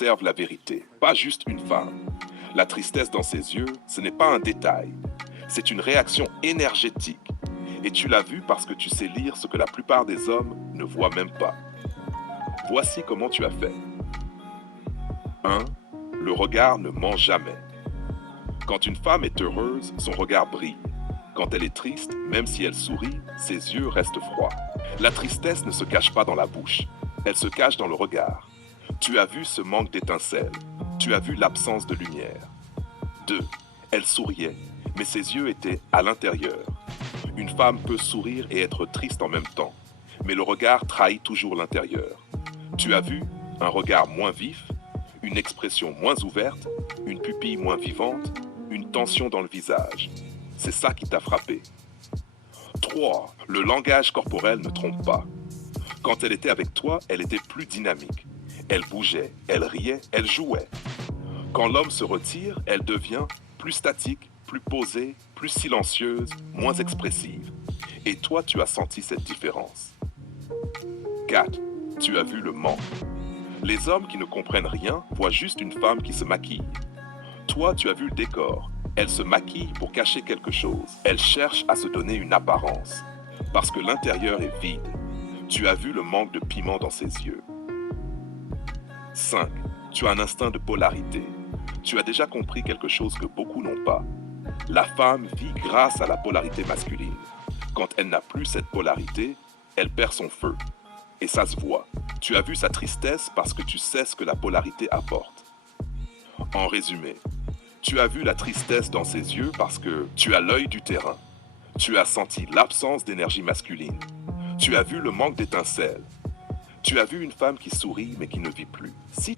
observe la vérité, pas juste une femme. La tristesse dans ses yeux, ce n'est pas un détail. C'est une réaction énergétique. Et tu l'as vu parce que tu sais lire ce que la plupart des hommes ne voient même pas. Voici comment tu as fait. 1. Le regard ne ment jamais. Quand une femme est heureuse, son regard brille. Quand elle est triste, même si elle sourit, ses yeux restent froids. La tristesse ne se cache pas dans la bouche, elle se cache dans le regard. Tu as vu ce manque d'étincelle, tu as vu l'absence de lumière. 2. Elle souriait, mais ses yeux étaient à l'intérieur. Une femme peut sourire et être triste en même temps, mais le regard trahit toujours l'intérieur. Tu as vu un regard moins vif, une expression moins ouverte, une pupille moins vivante, une tension dans le visage. C'est ça qui t'a frappé. 3. Le langage corporel ne trompe pas. Quand elle était avec toi, elle était plus dynamique. Elle bougeait, elle riait, elle jouait. Quand l'homme se retire, elle devient plus statique, plus posée, plus silencieuse, moins expressive. Et toi, tu as senti cette différence. 4. Tu as vu le manque. Les hommes qui ne comprennent rien voient juste une femme qui se maquille. Toi, tu as vu le décor. Elle se maquille pour cacher quelque chose. Elle cherche à se donner une apparence. Parce que l'intérieur est vide. Tu as vu le manque de piment dans ses yeux. 5. Tu as un instinct de polarité. Tu as déjà compris quelque chose que beaucoup n'ont pas. La femme vit grâce à la polarité masculine. Quand elle n'a plus cette polarité, elle perd son feu. Et ça se voit. Tu as vu sa tristesse parce que tu sais ce que la polarité apporte. En résumé, tu as vu la tristesse dans ses yeux parce que tu as l'œil du terrain. Tu as senti l'absence d'énergie masculine. Tu as vu le manque d'étincelles. Tu as vu une femme qui sourit mais qui ne vit plus. Si